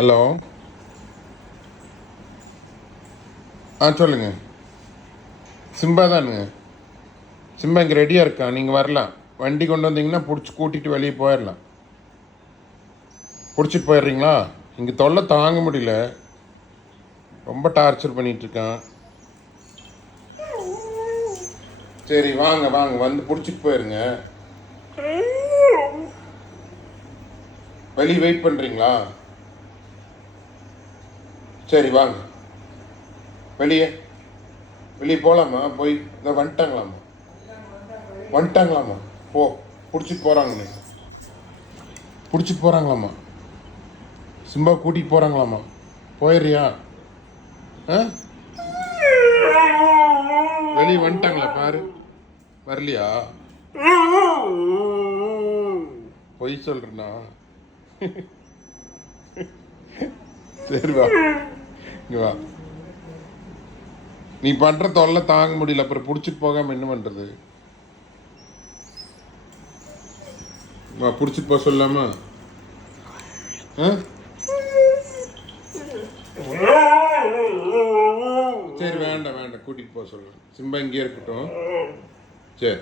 Hello. சொல்லுங்கள். Simba தானுங்க. Simba இங்கே ரெடியாக இருக்கான், நீங்கள் வரலாம். வண்டி கொண்டு வந்தீங்கன்னா பிடிச்சி கூட்டிகிட்டு வெளியே போயிடலாம். பிடிச்சிட்டு போயிடுறீங்களா? இங்கே தொல்லை தாங்க முடியல, ரொம்ப டார்ச்சர் பண்ணிகிட்ருக்கான். சரி வாங்க வாங்க, வந்து பிடிச்சிட்டு போயிருங்க. வெளியே வெயிட் பண்ணுறீங்களா? சரி வாங்க, வெளியே வெளியே போகலாமா? போய் இந்த வந்துட்டாங்களாம்மா. போ, பிடிச்சிட்டு போகிறாங்கண்ணே. பிடிச்சிட்டு போகிறாங்களாம்மா. சிம்பா கூட்டிகிட்டு போகிறாங்களாம்மா. போயிடுறியா? வெளியே வந்துட்டாங்களா பாரு. வரலையா? பொய் சொல்கிறேண்ணா. சரி வா, இங்கே வா. நீ பண்ணுற தொல்லை தாங்க முடியல, அப்புறம் பிடிச்சிட்டு போகாமல் என்ன பண்ணுறது? வா, பிடிச்சிட்டு போக சொல்லாமா? சரி வேண்டாம் வேண்டாம், கூட்டிகிட்டு போக சொல்கிறேன். சிம்பா இங்கே இருக்கட்டும். சரி.